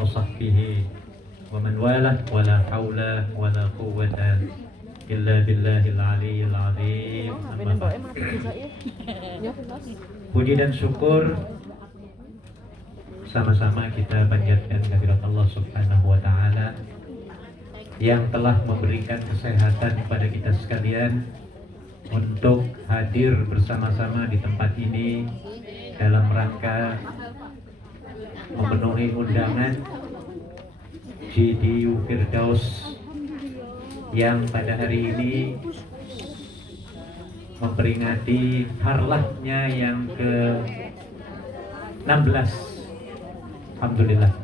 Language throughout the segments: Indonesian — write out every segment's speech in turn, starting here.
وصحبه ومن والاه ولا حول ولا قوة إلا بالله العلي العظيم. Amma ba'd. Puji dan syukur sama-sama kita panjatkan kehadirat Allah Subhanahu wa taala yang telah memberikan kesehatan kepada kita sekalian untuk hadir bersama-sama di tempat ini dalam rangka memenuhi undangan GDU Firdaus yang pada hari ini memperingati harlahnya yang ke-16. Alhamdulillah.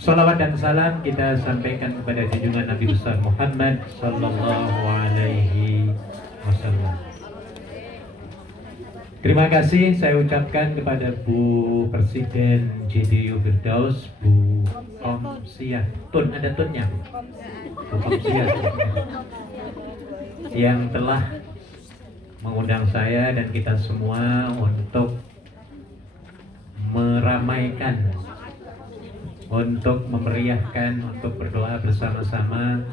Salawat dan salam kita sampaikan kepada junjungan Nabi besar Muhammad sallallahu alaihi wasallam. Terima kasih saya ucapkan kepada Bu Presiden GDU Firdaus, Bu Komsiah Tun, ada tunnya Bu Komsiah, yang telah mengundang saya dan kita semua untuk meramaikan, untuk memeriahkan, untuk berdoa bersama-sama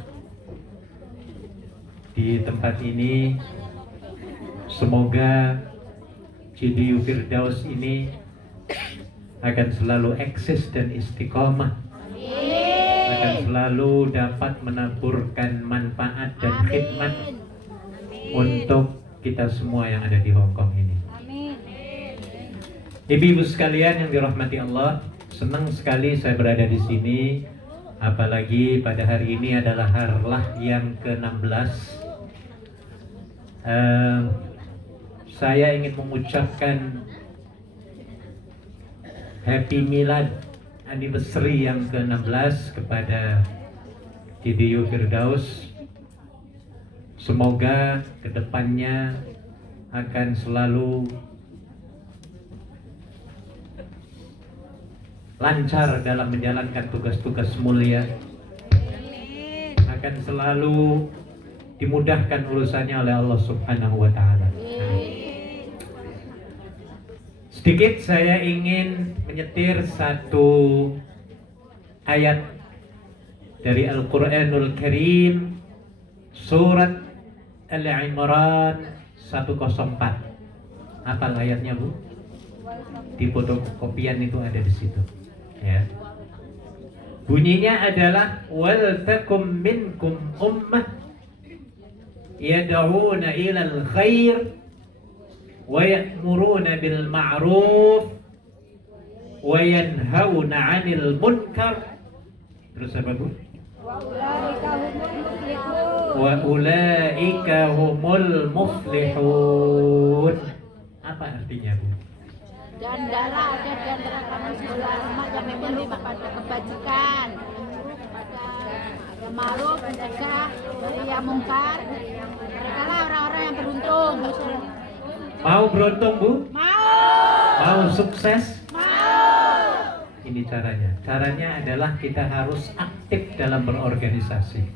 di tempat ini. Semoga GDU Firdaus ini akan selalu eksis dan istiqomah, akan selalu dapat menaburkan manfaat dan khidmat untuk kita semua yang ada di Hongkong ini. Ibu-ibu sekalian yang dirahmati Allah, senang sekali saya berada di sini, apalagi pada hari ini adalah harlah yang ke-16. Saya ingin mengucapkan Happy Milad Anniversary yang ke-16 kepada GDU Firdaus. Semoga kedepannya akan selalu lancar dalam menjalankan tugas-tugas mulia, akan selalu dimudahkan urusannya oleh Allah Subhanahu wa taala. Sedikit saya ingin menyetir satu ayat dari Al-Quranul Karim, surat Al-Imran 104. Apa ayatnya, Bu? Di fotokopian itu ada di situ. Ya. Bunyinya adalah wal takum minkum ummah yad'una ilal khair wa ya'muruna bil ma'ruf wa yanhauna 'anil munkar. Terus apa, Bu? Wa ulaika humul muflihun. Apa artinya, Bu? Dan hendaklah ada di antara kamu sebuah umat yang menyuruh kepada kebajikan, ma'ruf, mencegah yang mungkar. Merekalah orang-orang yang beruntung. Mau beruntung, Bu? Mau. Mau sukses? Mau. Ini caranya. Caranya adalah kita harus aktif dalam berorganisasi.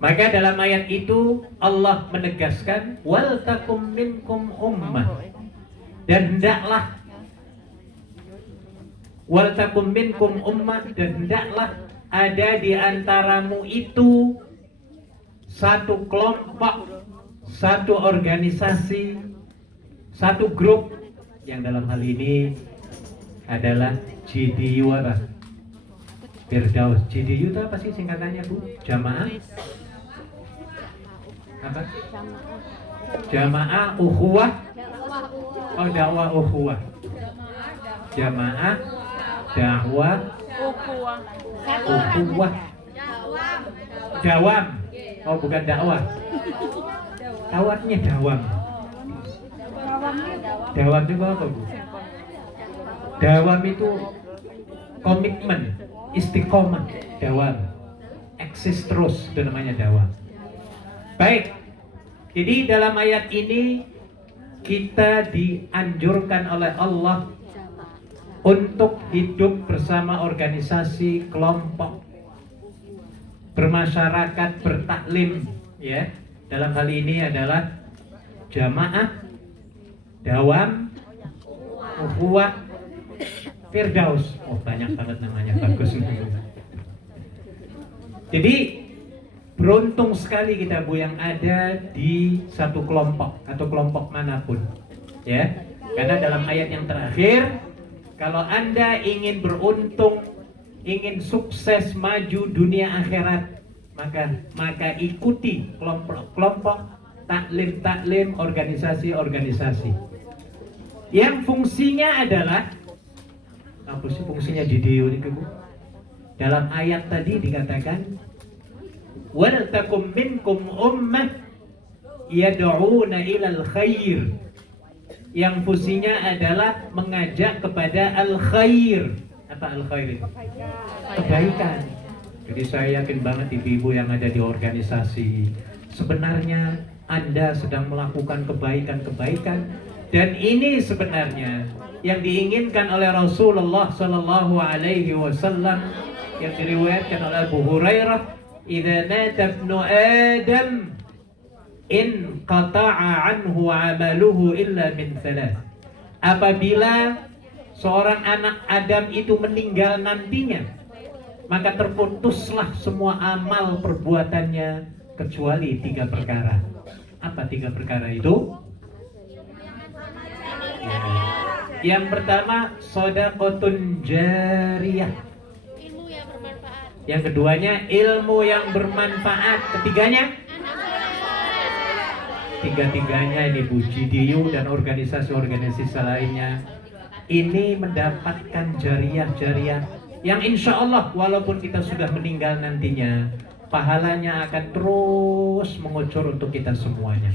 Maka dalam ayat itu Allah menegaskan wal takum minkum ummah. Dan hendaklah wal takum minkum ummah, dan hendaklah ada di antaramu itu satu kelompok, satu organisasi, satu grup, yang dalam hal ini adalah GDU apa? Firdaus. GDU itu apa sih singkatannya, Bu? Jamaah apa? Jamaah Ukhuwah. Oh, dakwah Ukhuwah. Jamaah dakwah Ukhuwah. Dawam. Oh, bukan dakwah. Tawatnya dawam. Dawam itu apa, Bu? Dawam itu komitmen, istiqomah, dawam. Eksis terus, itu namanya dawam. Baik. Jadi dalam ayat ini kita dianjurkan oleh Allah untuk hidup bersama organisasi, kelompok, bermasyarakat, bertaklim, ya. Dalam hal ini adalah jamaah, dawam, ukhuwah, Firdaus. Oh, banyak banget namanya, bagus. Jadi beruntung sekali kita Bu yang ada di satu kelompok atau kelompok manapun, ya. Karena dalam ayat yang terakhir, kalau Anda ingin beruntung, ingin sukses maju dunia akhirat, maka ikuti kelompok-kelompok, taklim-taklim, organisasi-organisasi yang fungsinya adalah apa sih fungsinya di DIU ini Bu? Dalam ayat tadi dikatakan wal takum minkum ummah yad'una ilal khair, yang fungsinya adalah mengajak kepada al khair. Apa al khair? Kebaikan. Jadi saya yakin banget ibu-ibu yang ada di organisasi, sebenarnya Anda sedang melakukan kebaikan-kebaikan, dan ini sebenarnya yang diinginkan oleh Rasulullah Sallallahu Alaihi Wasallam, yang diriwayatkan oleh Abu Hurairah, "Idza mata ibnu Adam in qata'a anhu 'amaluhu illa min thalath." Apabila seorang anak Adam itu meninggal nantinya, maka terputuslah semua amal perbuatannya kecuali 3 perkara. Apa 3 perkara itu? Yang pertama, shadaqatun jariyah. Ilmu yang bermanfaat. Yang keduanya, ilmu yang bermanfaat. Ketiganya, tiga-tiganya ini Bu, GDU dan organisasi-organisasi lainnya ini mendapatkan jariyah-jariyah yang insya Allah walaupun kita sudah meninggal nantinya, pahalanya akan terus mengucur untuk kita semuanya.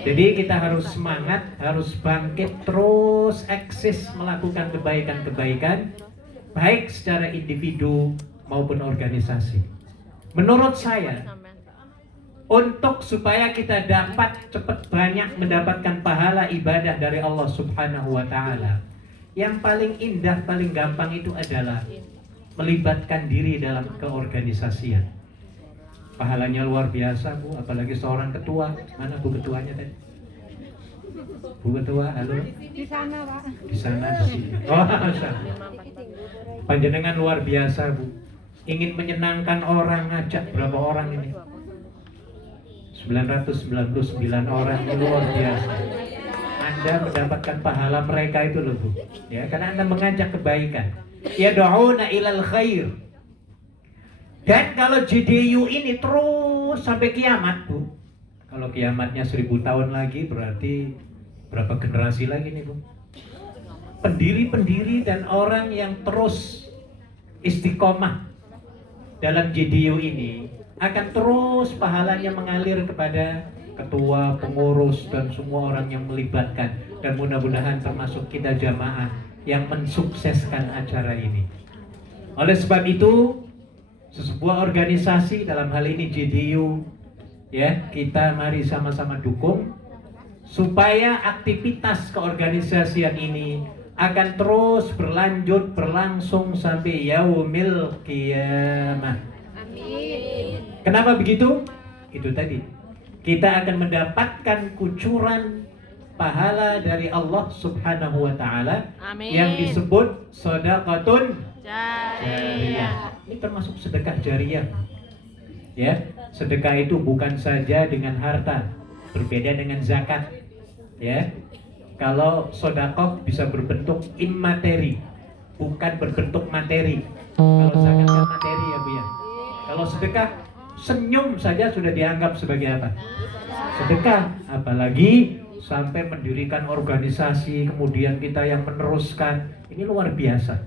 Jadi kita harus semangat, harus bangkit, terus eksis melakukan kebaikan-kebaikan, baik secara individu maupun organisasi. Menurut saya, untuk supaya kita dapat cepat banyak mendapatkan pahala ibadah dari Allah Subhanahu wa Ta'ala, yang paling indah, paling gampang itu adalah melibatkan diri dalam keorganisasian. Pahalanya luar biasa Bu, apalagi seorang ketua. Mana Bu ketuanya tadi? Bu ketua, halo? Di sana Pak. Di sana, di sini. Oh, panjenengan luar biasa Bu. Ingin menyenangkan orang, ngajak berapa orang ini? 999 orang, ini luar biasa. Anda mendapatkan pahala mereka itu loh Bu. Ya, karena Anda mengajak kebaikan. Yad'una ilal khair. Dan kalau JDU ini terus sampai kiamat Bu, kalau kiamatnya 1000 tahun lagi berarti berapa generasi lagi nih Bu? Pendiri-pendiri dan orang yang terus istiqomah dalam JDU ini akan terus pahalanya mengalir kepada ketua, pengurus, dan semua orang yang melibatkan. Dan mudah-mudahan termasuk kita jamaah yang mensukseskan acara ini. Oleh sebab itu, sebuah organisasi dalam hal ini JDU, ya, kita mari sama-sama dukung supaya aktivitas keorganisasian ini akan terus berlangsung sampai yaumil qiyamah. Amin. Kenapa begitu? Itu tadi, kita akan mendapatkan kucuran pahala dari Allah Subhanahu wa Ta'ala yang disebut shadaqatun jariyah. Ini termasuk sedekah jariyah. Ya, sedekah itu bukan saja dengan harta, berbeda dengan zakat. Ya, kalau sedekah bisa berbentuk immateri, bukan berbentuk materi. Kalau zakat kan materi ya Bu ya. Kalau sedekah, senyum saja sudah dianggap sebagai apa? Sedekah. Apalagi sampai mendirikan organisasi, kemudian kita yang meneruskan, ini luar biasa.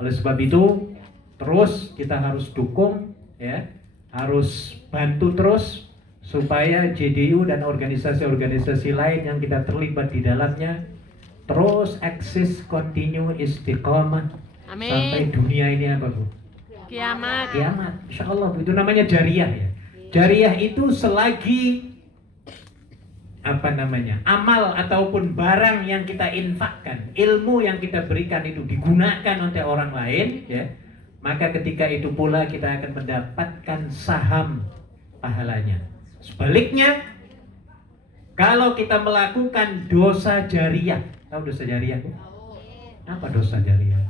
Oleh sebab itu, terus kita harus dukung, ya, harus bantu terus supaya JDU dan organisasi-organisasi lain yang kita terlibat di dalamnya terus eksis, continue, istiqomah. Amin. Sampai dunia ini apa Bu? Kiamat. Kiamat, insya Allah. Itu namanya jariyah ya. Jariyah itu selagi amal ataupun barang yang kita infakkan, ilmu yang kita berikan itu digunakan oleh orang lain, ya, maka ketika itu pula kita akan mendapatkan saham pahalanya. Sebaliknya, kalau kita melakukan dosa jariyah, tahu dosa jariyah? Apa dosa jariah?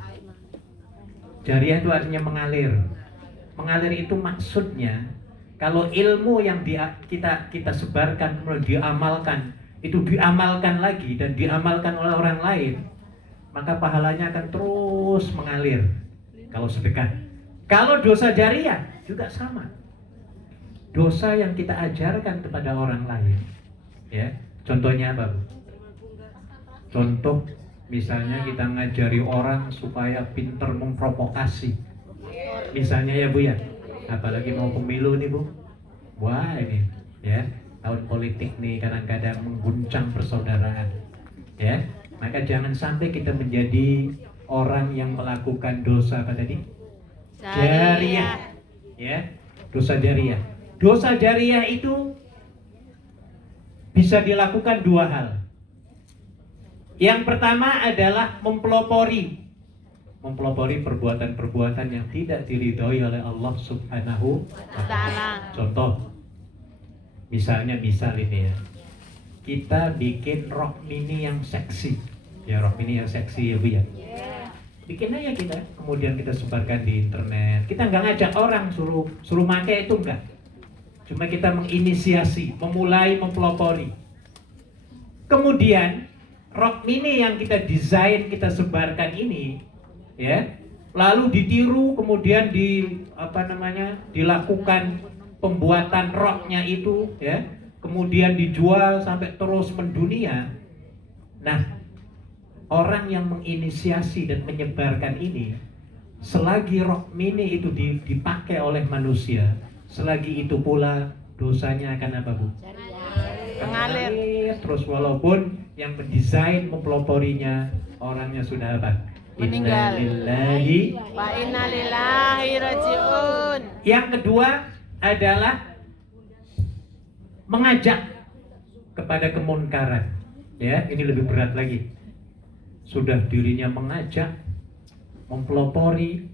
Jariah itu artinya mengalir. Mengalir itu maksudnya kalau ilmu yang kita sebarkan kemudian diamalkan, itu diamalkan lagi dan diamalkan oleh orang lain, maka pahalanya akan terus mengalir. Kalau sedekah. Kalau dosa jariah juga sama. Dosa yang kita ajarkan kepada orang lain. Ya, contohnya apa, Bu? Contoh misalnya kita ngajari orang supaya pinter memprovokasi. Misalnya ya Bu ya, apalagi mau pemilu nih Bu. Wah ini ya, tahun politik nih kadang-kadang mengguncang persaudaraan. Ya, maka jangan sampai kita menjadi orang yang melakukan dosa apa tadi? Jariah. Ya, dosa jariah. Dosa jariah itu bisa dilakukan dua hal. Yang pertama adalah mempelopori perbuatan-perbuatan yang tidak diridhoi oleh Allah Subhanahu wa Ta'ala. Contoh, misal ini ya, kita bikin rok mini yang seksi. Ya, rok mini yang seksi ya Bu ya. Bikin aja kita, kemudian kita sebarkan di internet. Kita nggak ngajak orang suruh pakai itu enggak. Cuma kita menginisiasi, memulai mempelopori. Kemudian rok mini yang kita desain, kita sebarkan ini, ya, lalu ditiru, kemudian dilakukan pembuatan roknya itu, ya, kemudian dijual sampai terus mendunia. Nah, orang yang menginisiasi dan menyebarkan ini, selagi rok mini itu dipakai oleh manusia, selagi itu pula dosanya akan apa Bu? Mengalir terus, walaupun yang mendesain mempeloporinya orangnya sudah apa? Meninggal. Innalillahi wa inna lillahi rajiun. Yang kedua adalah mengajak kepada kemunkaran. Ya, ini lebih berat lagi. Sudah dirinya mengajak, mempelopori,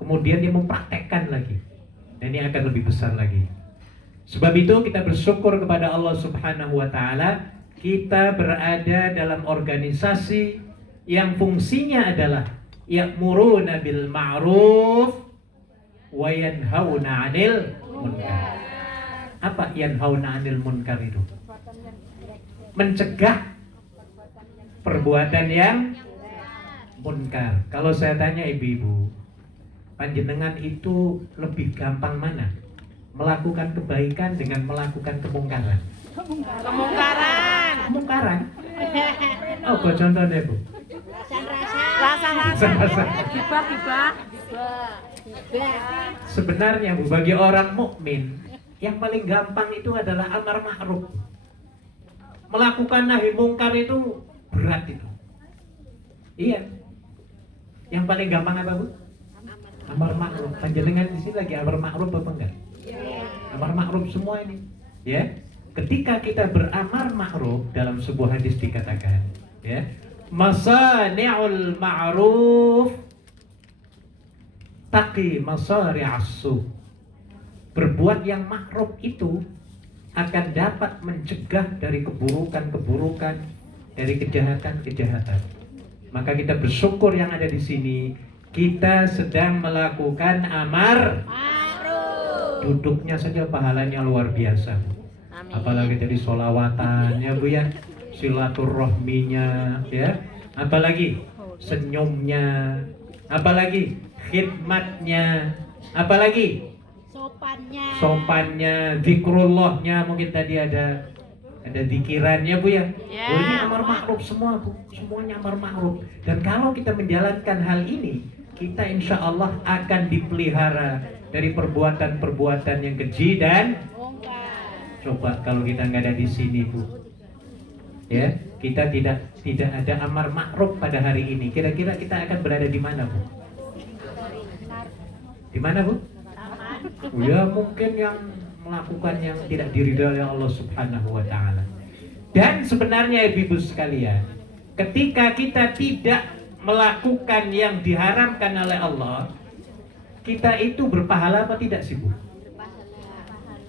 kemudian dia mempraktekkan lagi. Dan ini akan lebih besar lagi. Sebab itu kita bersyukur kepada Allah Subhanahu wa Ta'ala, kita berada dalam organisasi yang fungsinya adalah ya'muruna bil ma'ruf wa yanhauna 'anil munkar. Apa yanhauna 'anil munkar itu? Mencegah perbuatan yang munkar. Kalau saya tanya ibu-ibu, panjenengan itu lebih gampang mana? Melakukan kebaikan dengan melakukan kemungkaran? Kemungkaran. Oh, kok contohnya Bu? Rasa-rasa. Gibah. Sebenarnya Bu, bagi orang mukmin yang paling gampang itu adalah amar ma'ruf. Melakukan nahi mungkar itu berat itu. Iya. Yang paling gampang apa Bu? Amar ma'ruf. Panjenengan di sini lagi amar ma'ruf apa enggak? Amar ma'ruf semua ini. Ya. Ketika kita beramar ma'ruf, dalam sebuah hadis dikatakan, ya, masani'ul ma'ruf taqi masari'as su. Berbuat yang ma'ruf itu akan dapat mencegah dari keburukan-keburukan, dari kejahatan-kejahatan. Maka kita bersyukur yang ada di sini, kita sedang melakukan amar ma'ruf. Duduknya saja pahalanya luar biasa. Amin. Apalagi dari sholawatannya Bu ya, silaturahminya ya, apalagi senyumnya, apalagi khidmatnya, apalagi sopannya, zikrullahnya, mungkin tadi ada zikirannya Bu ya. Oh, ini amar ma'ruf semua Bu, semuanya amar ma'ruf. Dan kalau kita menjalankan hal ini, kita insya Allah akan dipelihara dari perbuatan-perbuatan yang keji dan coba kalau kita nggak ada di sini Bu, ya, kita tidak ada amar ma'ruf pada hari ini, kira-kira kita akan berada di mana Bu? Di mana Bu? Ya mungkin yang melakukan yang tidak diridhoi oleh Allah Subhanahu wa Ta'ala. Dan sebenarnya ibu-ibu sekalian, ketika kita tidak melakukan yang diharamkan oleh Allah, kita itu berpahala apa tidak sih Bu?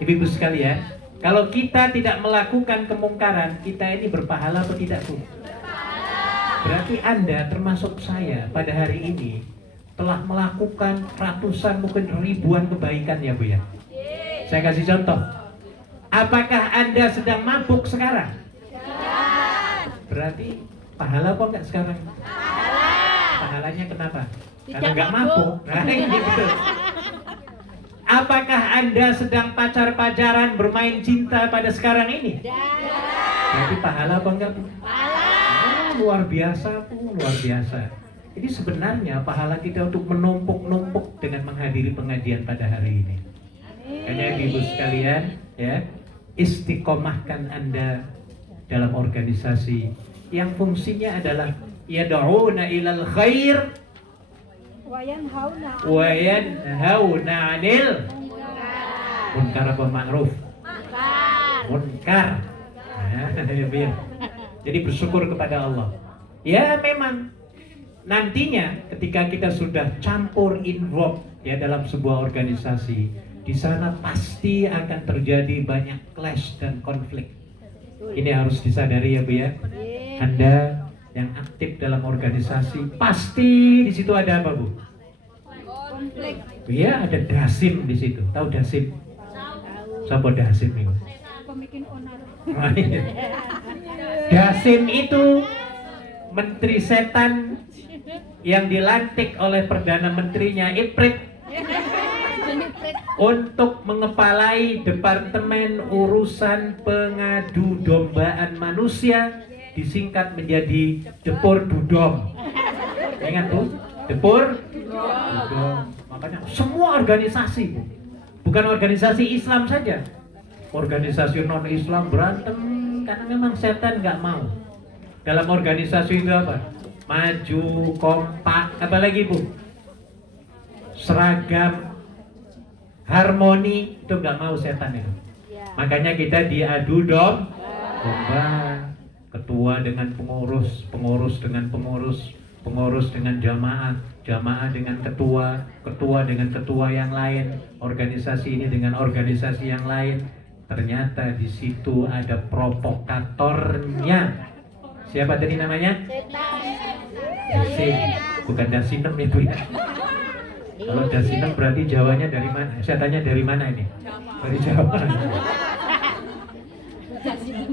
Ibu-ibu sekalian, kalau kita tidak melakukan kemungkaran, kita ini berpahala apa tidak Bu? Berarti Anda termasuk saya pada hari ini telah melakukan ratusan mungkin ribuan kebaikan ya Bu ya. Saya kasih contoh. Apakah Anda sedang mabuk sekarang? Berarti pahala apa enggak sekarang? Pahalanya kenapa? Karena Tidak enggak mabuk. mabuk. Nah, ini betul. Apakah Anda sedang pacar-pacaran bermain cinta pada sekarang ini? Berarti pahala apa enggak Bu? Luar biasa Bu, luar biasa. Jadi sebenarnya pahala kita untuk menumpuk-numpuk dengan menghadiri pengajian pada hari ini. Makanya ibu sekalian, ya, istiqomahkan Anda dalam organisasi yang fungsinya adalah yad'una ilal khair wa yanhauna 'anil munkar wa ma'ruf. Munkar. Ya. Jadi bersyukur kepada Allah. Ya memang nantinya ketika kita sudah campur involve ya dalam sebuah organisasi, di sana pasti akan terjadi banyak clash dan konflik. Ini harus disadari ya Bu ya. Anda yang aktif dalam organisasi pasti di situ ada apa Bu? Konflik. Iya, ada dasim di situ. Tahu dasim? Siapa dasim itu? Pemikin onar. Dasim itu menteri setan yang dilantik oleh perdana menterinya Iprit untuk mengepalai Departemen Urusan Pengadu Dombaan Manusia, disingkat menjadi Depur Dudom. Ingat tuh, Depur Dudom. Makanya semua organisasi, bukan organisasi Islam saja, organisasi non Islam berantem karena memang setan nggak mau. Dalam organisasi itu apa? Maju, kompak, apalagi Bu? Seragam, harmoni, itu nggak mau setan itu. Makanya kita diadu domba, ketua dengan pengurus, pengurus dengan pengurus, pengurus dengan jamaah, jamaah dengan ketua, ketua dengan ketua yang lain, organisasi ini dengan organisasi yang lain. Ternyata di situ ada provokatornya. Siapa tadi namanya? Dasim, bukan dasinem itu ya. Kalau dasinem berarti Jawanya dari mana? Saya tanya dari mana ini? Dari Jawa.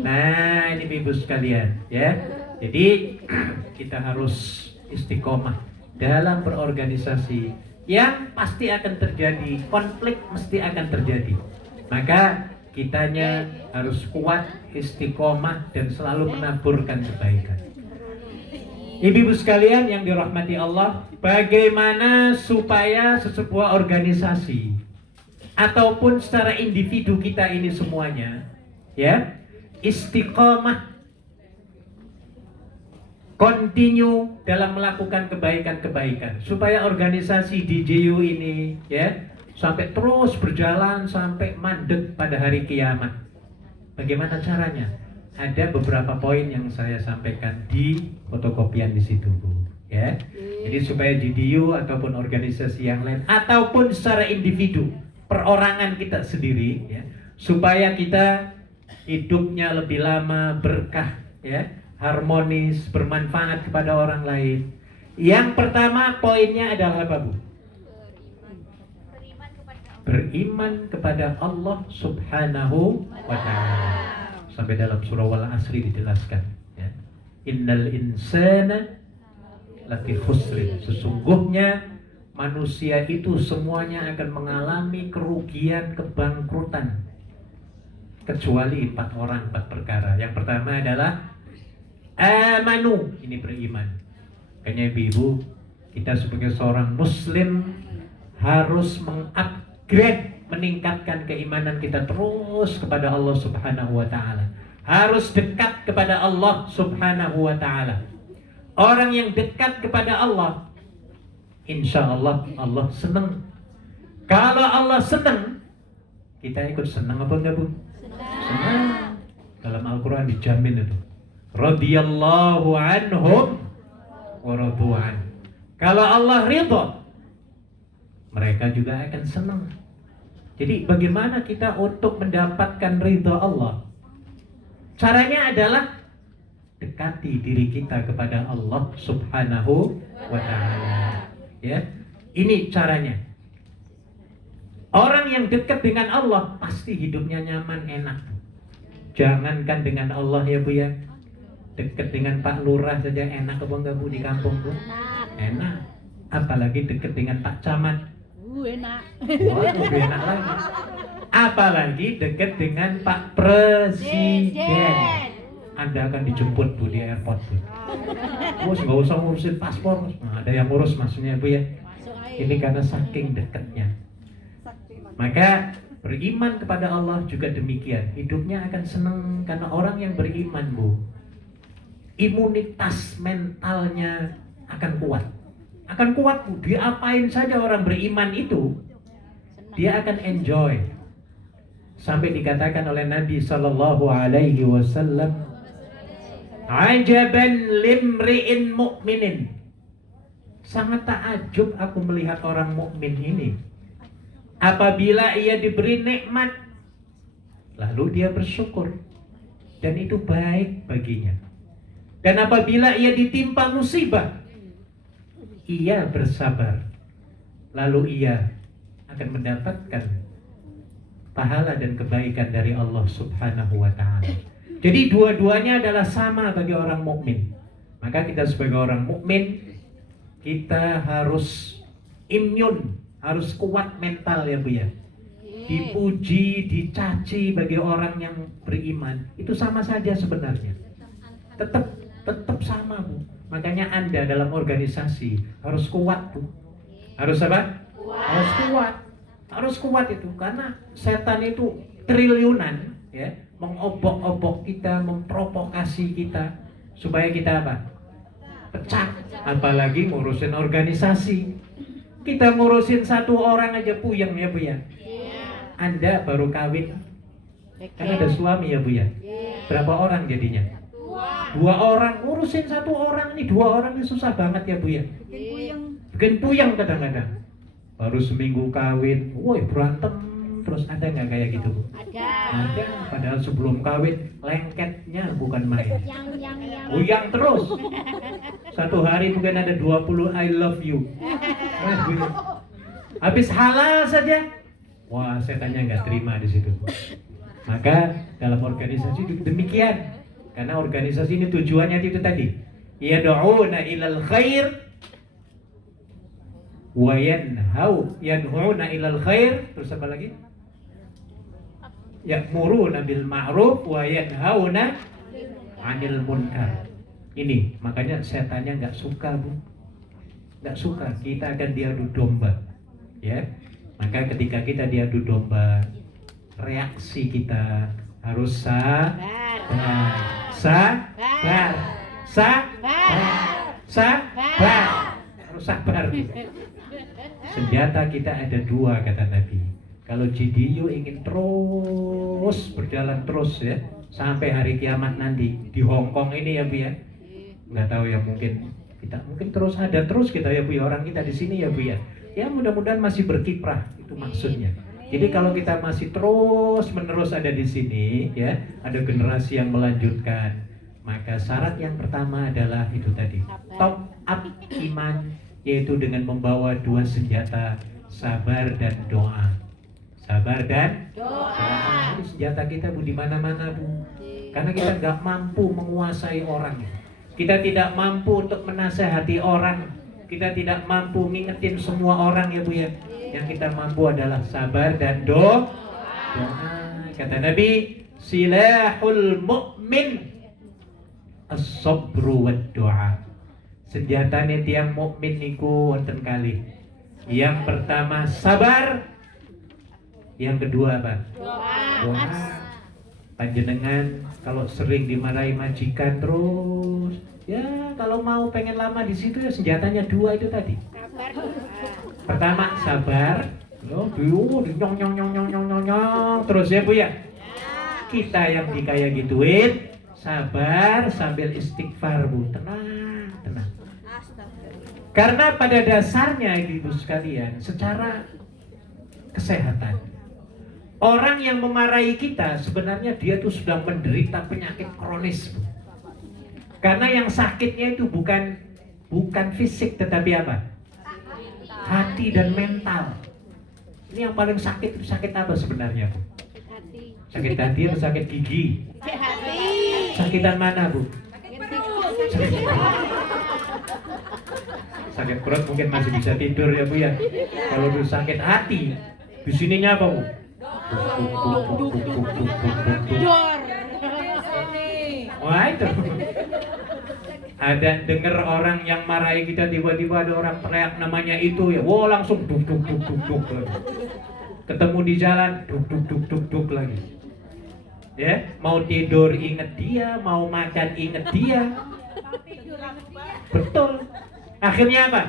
Nah, ini ibu sekalian, ya. Jadi kita harus istiqomah dalam berorganisasi. Yang pasti akan terjadi konflik, mesti akan terjadi. Maka kitanya harus kuat, istiqomah, dan selalu menaburkan kebaikan. Ibu-ibu sekalian yang dirahmati Allah, bagaimana supaya sebuah organisasi ataupun secara individu kita ini semuanya, ya, istiqomah, continue dalam melakukan kebaikan-kebaikan, supaya organisasi DJU ini, ya, sampai terus berjalan sampai mandek pada hari kiamat. Bagaimana caranya? Ada beberapa poin yang saya sampaikan di fotokopian di situ, Bu. Ya. Jadi supaya DJU ataupun organisasi yang lain ataupun secara individu, perorangan kita sendiri, ya, supaya kita hidupnya lebih lama, berkah, ya, harmonis, bermanfaat kepada orang lain. Yang pertama poinnya adalah apa, Bu? Beriman kepada Allah Subhanahu wa ta'ala. Sampai dalam surah Wal-Asri dijelaskan, ya. Innal insana lafi khusrin. Sesungguhnya manusia itu semuanya akan mengalami kerugian, kebangkrutan, kecuali 4 perkara. Yang pertama adalah amanu, ini beriman. Kayaknya ibu-ibu, kita sebagai seorang muslim harus mengupgrade, meningkatkan keimanan kita terus kepada Allah Subhanahu wa ta'ala. Harus dekat kepada Allah Subhanahu wa ta'ala. Orang yang dekat kepada Allah, insya Allah, Allah senang. Kalau Allah senang, kita ikut senang apa enggak, Bu? Senang. Dalam Al-Quran dijamin itu, radhiyallahu anhum wa radu'an. Kalau Allah ridha, mereka juga akan senang. Jadi bagaimana kita untuk mendapatkan ridha Allah? Caranya adalah dekati diri kita kepada Allah Subhanahu wa Ta'ala. Ya, ini caranya. Orang yang dekat dengan Allah pasti hidupnya nyaman, enak. Jangankan dengan Allah ya Bu ya, dekat dengan Pak Lurah saja enak apa enggak Bu di kampung Bu? Enak. Apalagi dekat dengan Pak Camat. Enak. Wah, lebih enak lagi. Apalagi dekat dengan Pak Presiden. Anda akan dijemput Bu di airport Bu. Bos nggak usah ngurusin paspor. Nah, ada yang ngurus maksudnya Bu ya. Ini karena saking dekatnya. Maka beriman kepada Allah juga demikian. Hidupnya akan senang karena orang yang beriman Bu, imunitas mentalnya akan kuat. Akan kuat Bu. Diapain saja orang beriman itu, dia akan enjoy. Sampai dikatakan oleh Nabi Sallallahu Alaihi Wasallam, ajaban limri'in mu'minin. Sangat takjub aku melihat orang mukmin ini. Apabila ia diberi nikmat, lalu dia bersyukur, dan itu baik baginya. Dan apabila ia ditimpa musibah, ia bersabar, lalu ia akan mendapatkan pahala dan kebaikan dari Allah Subhanahu wa Ta'ala. Jadi dua-duanya adalah sama bagi orang mukmin. Maka kita sebagai orang mukmin, kita harus imun, harus kuat mental ya Bu ya. Dipuji, dicaci bagi orang yang beriman, itu sama saja sebenarnya. Tetap sama Bu. Makanya Anda dalam organisasi harus kuat Bu. Harus apa? Harus kuat. Harus kuat itu, karena setan itu triliunan ya, mengobok-obok kita, memprovokasi kita supaya kita apa? Pecah. Apalagi ngurusin organisasi. Kita ngurusin satu orang aja puyeng ya Bu ya. Anda baru kawin, kan ada suami ya Bu ya. Berapa orang jadinya? Dua orang. Ngurusin satu orang, ini dua orang ini susah banget ya Bu ya. Bikin puyeng kadang-kadang. Baru seminggu kawin, woi berantem terus. Ada nggak kayak gitu Bu? Ada. Padahal sebelum kawin lengketnya bukan main. Uyang terus. Satu hari mungkin ada 20 I love you. Habis halal saja, wah setannya nggak terima di situ. Maka dalam organisasi demikian. Karena organisasi ini tujuannya itu tadi. Yad'una ilal khair wa yanhauna ilal khair. Terus apa lagi? Ya'muruna bil ma'ruf wa yanhauna 'anil munkar. Ini makanya setannya nggak suka Bu, nggak suka kita akan diadu domba ya. Maka ketika kita diadu domba, reaksi kita harus sabar. Harus sabar. Senjata kita ada dua kata Nabi. Kalau Jidiyu ingin terus berjalan terus ya sampai hari kiamat nanti di Hong Kong ini ya Bu ya. Nggak tahu ya, mungkin terus ada terus kita ya Bu ya, orang kita di sini ya Bu ya. Ya mudah-mudahan masih berkiprah, itu maksudnya. Jadi kalau kita masih terus menerus ada di sini ya, ada generasi yang melanjutkan, maka syarat yang pertama adalah itu tadi, top up iman, yaitu dengan membawa dua senjata, sabar dan doa. Sabar dan doa. Ini senjata kita Bu di mana-mana Bu. Karena kita nggak mampu menguasai orang. Kita tidak mampu untuk menasehati orang. Kita tidak mampu ngingetin semua orang ya Bu ya. Yang kita mampu adalah sabar dan doa. Kata Nabi, silahul mu'min as-sabru wad doa. Senjatane tiang mukmin niku wonten kali. Yang pertama sabar. Yang kedua apa? Doa. Panjenengan kalau sering dimarahi majikan terus, ya kalau mau pengen lama di situ ya senjatanya dua itu tadi. Pertama sabar, nyong terus ya Bu ya. Kita yang dikaya gituin, sabar sambil istighfar Bu, tenang. Karena pada dasarnya ibu sekalian, secara kesehatan, orang yang memarahi kita sebenarnya dia tuh sudah menderita penyakit kronis Bu. Karena yang sakitnya itu bukan fisik, tetapi apa? Hati dan mental. Ini yang paling sakit itu sakit apa sebenarnya, Bu? Sakit hati atau sakit gigi? Sakitan mana, Bu? Sakit perut mungkin masih bisa tidur ya, Bu ya. Kalau udah sakit hati, di sininya apa, Bu? Wah, itu. Ada denger orang yang marahi kita, tiba-tiba ada orang teriak namanya itu ya, wah langsung duk duk duk duk duk lagi. Ketemu di jalan duk duk duk duk duk lagi. Ya, mau tidur inget dia, mau makan inget dia. Betul. Akhirnya apa?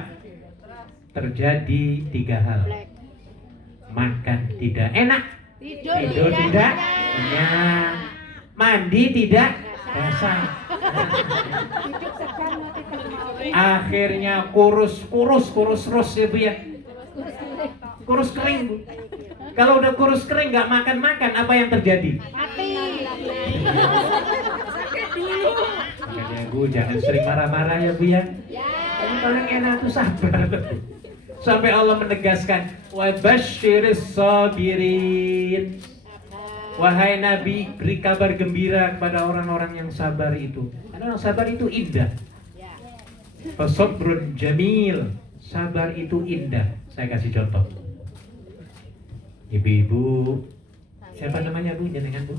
Terjadi 3 hal. Makan tidak enak, tidur tidak kenyang, mandi tidak basah. Akhirnya kurus terus ya, Bu ya. Kurus kering, Bu. Kalau udah kurus kering nggak makan apa yang terjadi? Mati. Makanya, Bu, jangan sering marah-marah ya, Bu ya. Yang paling enak tuh sabar. Sampai Allah menegaskan, wa basyiris sabirin. Wahai Nabi, beri kabar gembira kepada orang-orang yang sabar itu. Karena orang sabar itu indah. Fasabrun jamil. Sabar itu indah. Saya kasih contoh. Ibu-ibu, siapa namanya, Bu? Jenengan, Bu?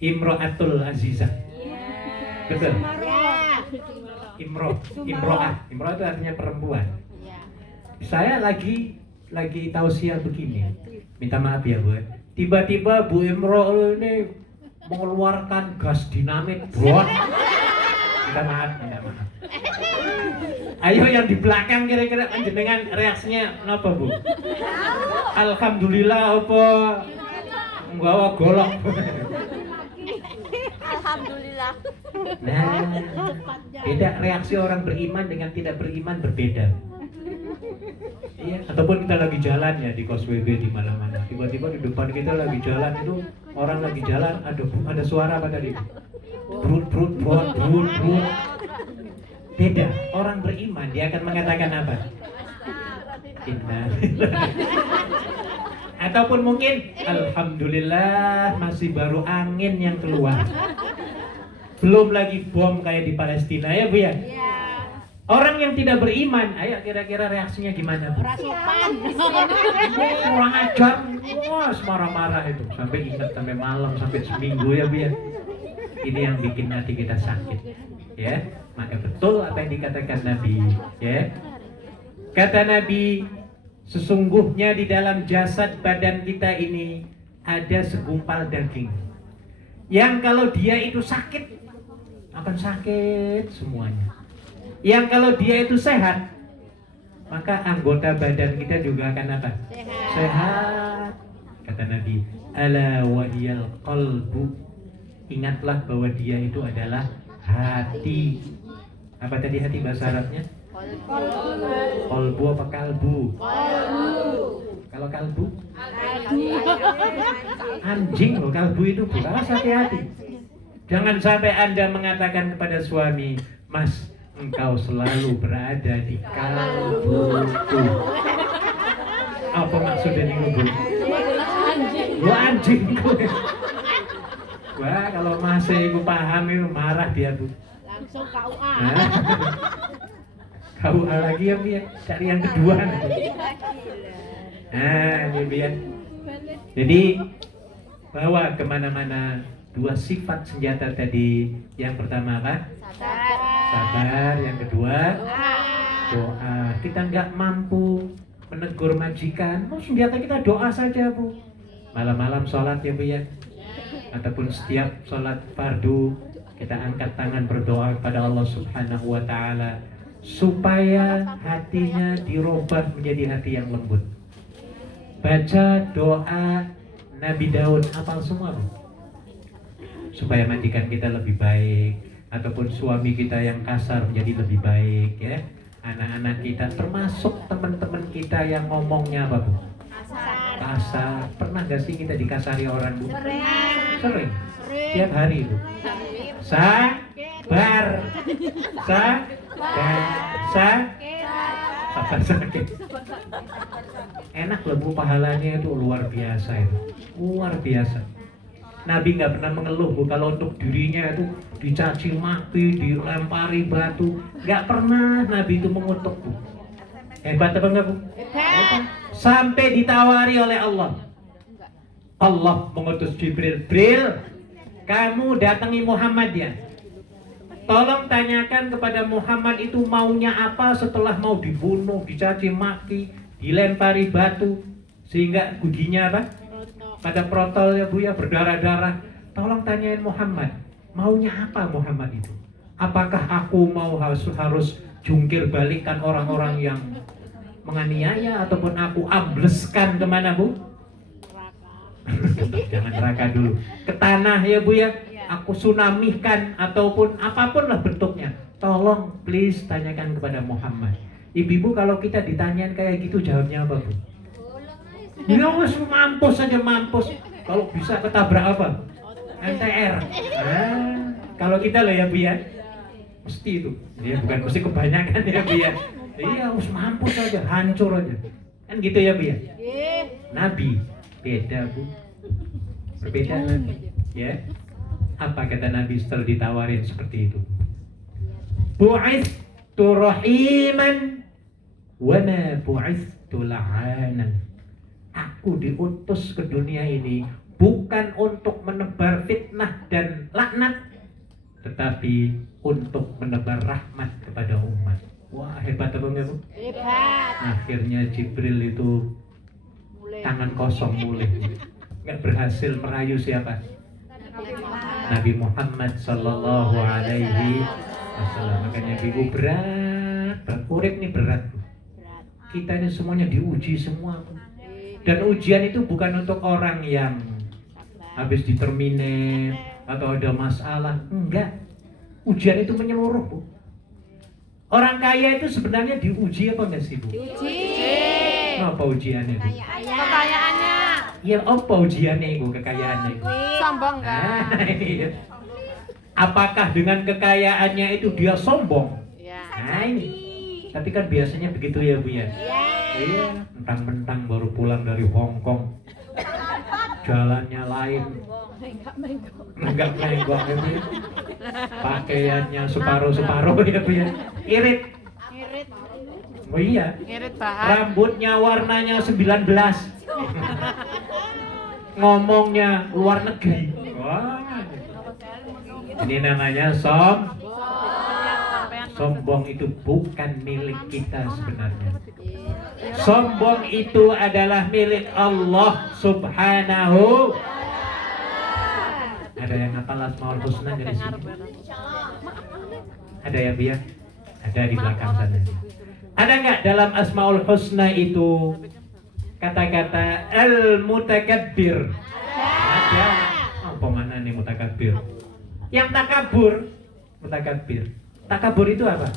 Imro'atul Azizah. Betul? Imro'ah itu artinya perempuan. Saya lagi tausiah begini. Minta maaf ya, Bu. Tiba-tiba Bu Imro ini mengeluarkan gas dinamit, bro. Minta maaf. Ayo yang di belakang kira-kira dengan reaksinya apa, Bu? Alhamdulillah apa? Nggawa golok. Alhamdulillah. Nah, beda reaksi orang beriman dengan tidak beriman berbeda. Iya, ataupun kita lagi jalan ya di Koswebe di mana-mana. Tiba-tiba di depan kita lagi jalan itu orang lagi jalan, ada suara apa tadi? Brut. Beda. Orang beriman dia akan mengatakan apa? Inna. Ataupun mungkin alhamdulillah masih baru angin yang keluar. Belum lagi bom kayak di Palestina ya, Bu ya. Orang yang tidak beriman, ayo kira-kira reaksinya gimana, Bu? Kurang ajar, wah marah-marah itu, sampai ingat sampai malam, sampai seminggu ya, Bu ya. Ini yang bikin hati kita sakit, ya. Maka betul apa yang dikatakan Nabi, ya. Kata Nabi, sesungguhnya di dalam jasad badan kita ini ada segumpal daging, yang kalau dia itu sakit, akan sakit semuanya. Yang kalau dia itu sehat, maka anggota badan kita juga akan apa? Sehat. Kata Nabi, ala wahiyal qalbu. Ingatlah bahwa dia itu adalah hati. Apa tadi hati bahasa Arabnya? Qalbu apa kalbu? Kalau kalbu? Anjing loh, kalbu itu bukan. Hati-hati. Jangan sampai Anda mengatakan kepada suami, Mas, engkau selalu berada di kalbuku. Apa maksudnya ini, Bu? Gua anjingku. Wah, kalau masih aku paham itu marah dia, Bu. Langsung KUA. KUA lagi ya, Bu ya. Cari yang kedua. Nah, ini Bu ya. Jadi bawa kemana-mana 2 sifat senjata tadi. Yang pertama apa? Sabar. Yang kedua doa. Kita nggak mampu menegur majikan, senjata kita doa saja, Bu. Malam-malam sholat ya, Bu ya. Ataupun setiap sholat fardu kita angkat tangan berdoa kepada Allah Subhanahu wa Ta'ala supaya hatinya dirubah menjadi hati yang lembut. Baca doa Nabi Daud, hafal semua, Bu, supaya majikan kita lebih baik, ataupun suami kita yang kasar menjadi lebih baik, ya. Anak-anak kita, termasuk teman-teman kita yang ngomongnya apa, Bu? Kasar. Pernah gak sih kita dikasari orang, Bu? Sering. Tiap hari, Bu. bar sabar sakit. Enak loh Bu, pahalanya itu luar biasa itu. Luar biasa. Nabi nggak pernah mengeluh Bu kalau untuk dirinya itu dicaci maki, dilempari batu. Nggak pernah Nabi itu mengutuk Bu. Hebat apa enggak Bu? Hebat. Sampai ditawari oleh Allah. Allah mengutus Jibril. Jibril, kamu datangi Muhammad ya. Tolong tanyakan kepada Muhammad itu maunya apa setelah mau dibunuh, dicaci maki, dilempari batu, sehingga giginya apa? Pada protol ya Bu ya, berdarah-darah. Tolong tanyain Muhammad, maunya apa Muhammad itu? Apakah aku mau harus jungkir balikan orang-orang yang menganiaya, ataupun aku ambleskan kemana Bu? Jangan neraka dulu, ke tanah ya Bu ya. Aku tsunamikan ataupun apapun lah bentuknya. Tolong please tanyakan kepada Muhammad. Ibu-ibu kalau kita ditanyain kayak gitu jawabnya apa Bu? Ya wes mampus saja mampus. Kalau bisa ketabrak apa? MTR. Kalau kita loh ya Bu ya, mesti itu. Ya bukan mesti, kebanyakan ya Bu ya. Iya wes mampus saja, hancur aja. Kan gitu ya Bu ya. Nabi beda Bu. Berbeda Nabi. Ya. Apa kata Nabi setelah ditawarin seperti itu? Bu'ithtu rahiman wa ma bu'ithtu la'anan. Aku diutus ke dunia ini bukan untuk menebar fitnah dan laknat, tetapi untuk menebar rahmat kepada umat. Wah, hebat apa enggak Bu? Hebat. Akhirnya Jibril itu tangan kosong mulai. Enggak berhasil merayu siapa? Nabi Muhammad sallallahu alaihi wasallam. Makanya ibu berat, urip nih berat. Kita ini semuanya diuji semua. Dan ujian itu bukan untuk orang yang habis diterminate atau ada masalah, enggak. Ujian itu menyeluruh Bu. Orang kaya itu sebenarnya diuji apa enggak sih Bu? Diuji. Apa ujiannya Bu? Kekayaannya. Ya apa ujiannya Bu, kekayaannya Bu? Sombong kan? Iya. Apakah dengan kekayaannya itu dia sombong? Ya. Nah ini. Tapi kan biasanya begitu ya Bu ya. Iya. Mentang-mentang baru pulang dari Hong Kong, jalannya lain, enggak menggong ya Bu ya. Pakaiannya separuh-separuh ya Bu ya. Irit. Oh iya. Ngirit bahan. Rambutnya warnanya 19. Ngomongnya luar negeri. Wah. Ini namanya sombong itu bukan milik kita sebenarnya. Sombong itu adalah milik Allah Subhanahu. Ada yang hafal Asmaul Husna dari sini? Ada ya Bu ya? Ada di belakang sana. Ada nggak dalam Asmaul Husna itu kata-kata al-mutakabbir? Ada. Apa mana nih mutakabbir? Yang takabur, mutakabbir. Takabur itu apa?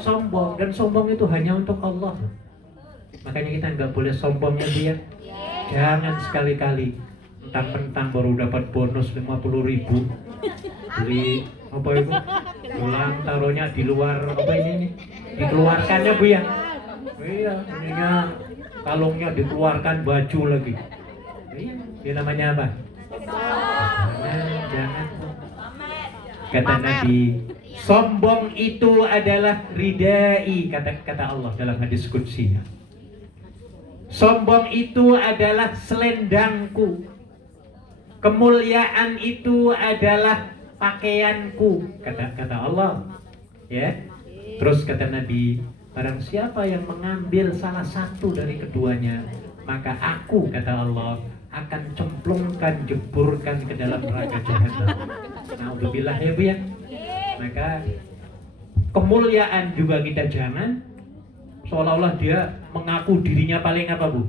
Sombong. Dan sombong itu hanya untuk Allah. Makanya kita nggak boleh sombongnya dia. Jangan sekali-kali mentang-mentang baru dapat bonus 50.000 beli apa itu? Pulang taruhnya di luar apa ini? Dikeluarkannya Bu ya. Iya, ininya kalungnya dikeluarkan, baju lagi. Iya, ini namanya apa? Jangan. Kata Nabi, sombong itu adalah ridai, kata Allah dalam hadis qudsi. Sombong itu adalah selendangku. Kemuliaan itu adalah pakaianku, kata Allah. Ya. Terus kata Nabi, barang siapa yang mengambil salah satu dari keduanya, maka aku, kata Allah, akan cemplungkan, jeburkan ke dalam neraka jahanam. Naudzubillah ya Bu ya. Maka kemuliaan juga kita jangan seolah-olah dia mengaku dirinya paling apa Bu?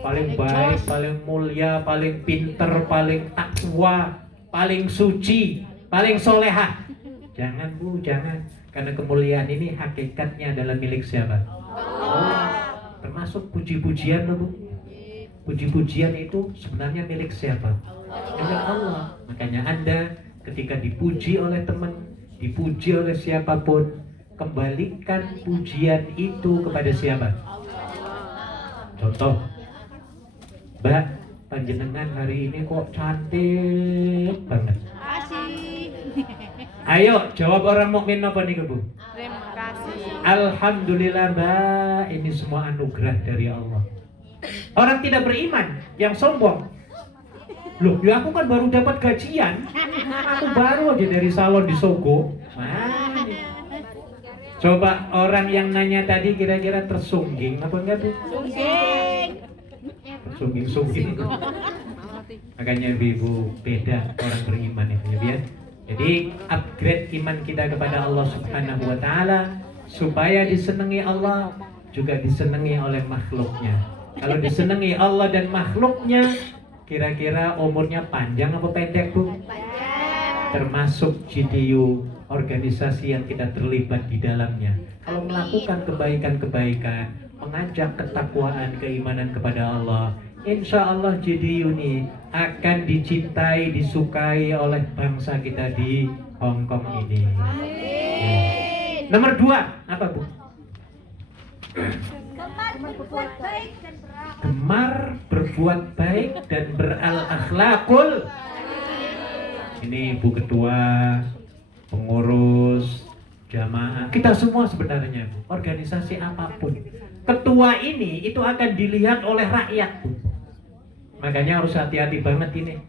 Paling baik, paling mulia, paling pinter, paling takwa, paling suci, paling solehah. Jangan Bu, jangan. Karena kemuliaan ini hakikatnya adalah milik siapa? Allah. Termasuk puji-pujian loh Bu. Puji-pujian itu sebenarnya milik siapa? Milik Allah. Makanya Anda ketika dipuji oleh teman, dipuji oleh siapapun, kembalikan pujian itu kepada siapa? Contoh, Mbak, panjenengan hari ini kok cantik banget. Ayo jawab orang mukmin apa nih Bu? Terima kasih. Alhamdulillah Mbak, ini semua anugerah dari Allah. Orang tidak beriman yang sombong, loh ya aku kan baru dapat gajian, aku baru aja dari salon di Sogo. Mana nih? Coba orang yang nanya tadi kira-kira tersungging apa enggak tuh? Tersungging. Makanya ibu beda orang beriman itu ya. Jadi upgrade iman kita kepada Allah Subhanahu wa taala supaya disenangi Allah juga disenangi oleh makhluknya. Kalau disenangi Allah dan makhluknya, kira-kira umurnya panjang apa pendek Bu? Termasuk GTU, organisasi yang kita terlibat di dalamnya. Kalau melakukan kebaikan-kebaikan, mengajak ketakwaan, keimanan kepada Allah, insya Allah GTU ini akan dicintai, disukai oleh bangsa kita di Hong Kong ini. Nomor 2, apa Bu? Gemar berbuat baik dan berakhlakul. Ini Bu Ketua, pengurus, jamaah, kita semua sebenarnya Bu, organisasi apapun, ketua ini itu akan dilihat oleh rakyat Bu. Makanya harus hati-hati banget ini,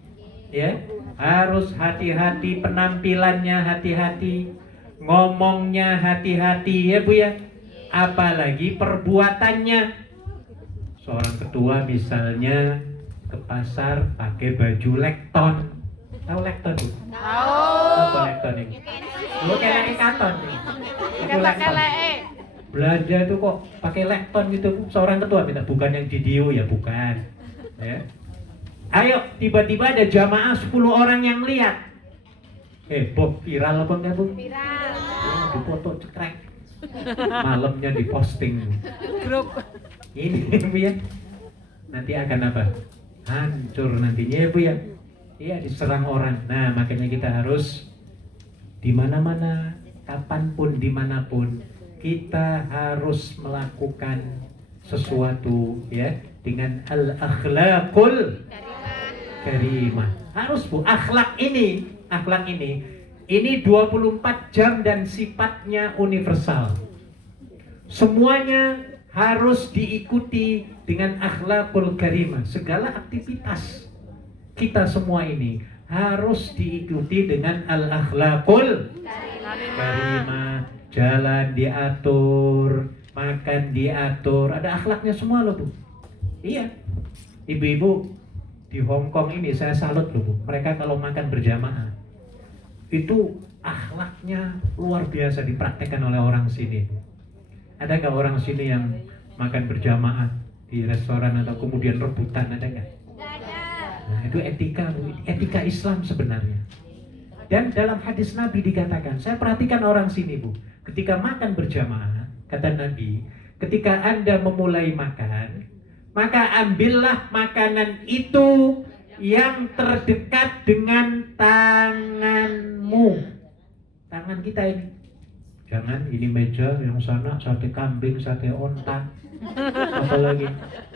ya, harus hati-hati penampilannya, hati-hati ngomongnya, hati-hati ya Bu ya, apalagi perbuatannya. Seorang ketua misalnya ke pasar pakai baju lekton, tahu lekton Bu? Tahu. Apa lekton ini? Lu kayak katon nih. Itu lekton. Belanja itu kok pakai lekton gitu Bu. Seorang ketua minta, bukan yang video ya, bukan. Ya. Ayo, tiba-tiba ada jamaah 10 orang yang lihat. Bob, viral apa enggak Bu? Viral. Di foto cekrek. Malamnya diposting Grup. ini Bu ya, nanti akan apa? Hancur nantinya ya Bu ya. Iya, diserang orang. Nah makanya kita harus di mana-mana, kapanpun, dimanapun, kita harus melakukan sesuatu ya dengan al-akhlaqul karimah. Harus Bu, akhlak ini 24 jam dan sifatnya universal. Semuanya harus diikuti dengan akhlakul karimah. Segala aktivitas kita semua ini harus diikuti dengan al-akhlakul karimah. Jalan diatur, makan diatur, ada akhlaknya semua loh Bu. Iya, ibu-ibu di Hong Kong ini saya salut loh Bu. Mereka kalau makan berjamaah itu akhlaknya luar biasa dipraktekkan oleh orang sini. Ada nggak orang sini yang makan berjamaah di restoran atau kemudian rebutan, ada nggak? Nah itu etika Islam sebenarnya. Dan dalam hadis Nabi dikatakan, saya perhatikan orang sini Bu, ketika makan berjamaah, kata Nabi, ketika Anda memulai makan, maka ambillah makanan itu yang terdekat dengan tanganmu. Tangan kita ini. Jangan ini meja, yang sana sate kambing, sate onta, apalagi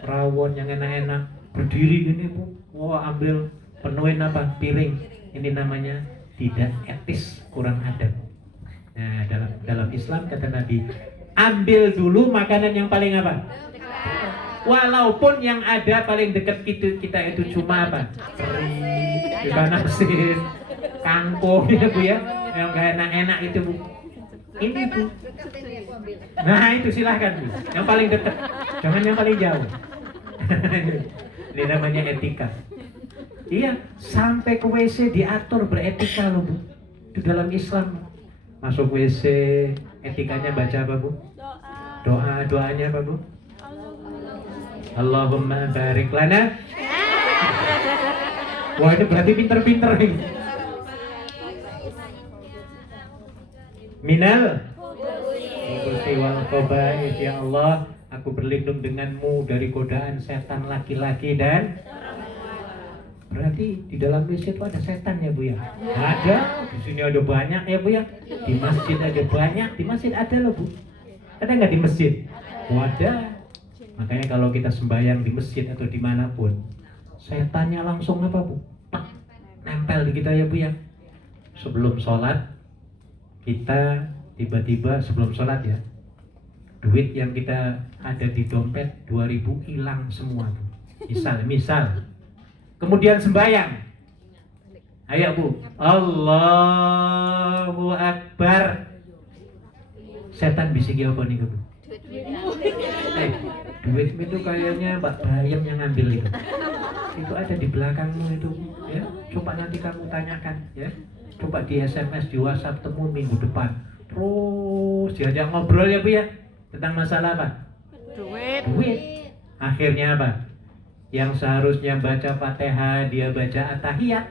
rawon yang enak-enak, berdiri gini Bu. Wah, ambil penuhin apa? Piring. Ini namanya tidak etis, kurang adab. Nah, dalam Islam kata Nabi, ambil dulu makanan yang paling apa? Walaupun yang ada paling dekat kita itu cuma apa? Ikan asin, kangkung ya Bu ya, yang gak enak-enak itu Bu. Ini Bu. Nah itu silahkan Bu, yang paling dekat, jangan yang paling jauh. Ini namanya etika. Iya, sampai ke WC diatur beretika loh Bu. Di dalam Islam, masuk WC etikanya baca apa Bu? Doanya apa Bu? Allahumma barik lana. Wah ini berarti pinter-pinter nih. Minal khubuthi wal khaba'ith, ya Allah, aku berlindung denganmu dari godaan setan laki-laki dan Berarti di dalam WC itu ada setan ya Bu ya? Ada, di sini ada banyak ya Bu ya. Di masjid ada banyak, di masjid ada loh Bu. Ada nggak di masjid? Oh, ada. Makanya kalau kita sembahyang di masjid atau dimanapun, setannya langsung apa Bu? Tek, nempel di kita ya Bu ya. Sebelum sholat, kita tiba-tiba sebelum sholat ya, duit yang kita ada di dompet 2.000 hilang semua Bu. Misal. Kemudian sembahyang. Ayo Bu. Allahu Akbar. Setan bisik apa nih Bu? Duitmu itu kayaknya Mbak Bayam yang ngambil itu. Itu ada di belakangmu itu, ya. Coba nanti kamu tanyakan, ya. Coba di SMS, di WhatsApp temu minggu depan. Terus diajak ngobrol ya Bu ya. Tentang masalah apa? Duit. Akhirnya apa? Yang seharusnya baca Fatihah dia baca At-Tahiyat.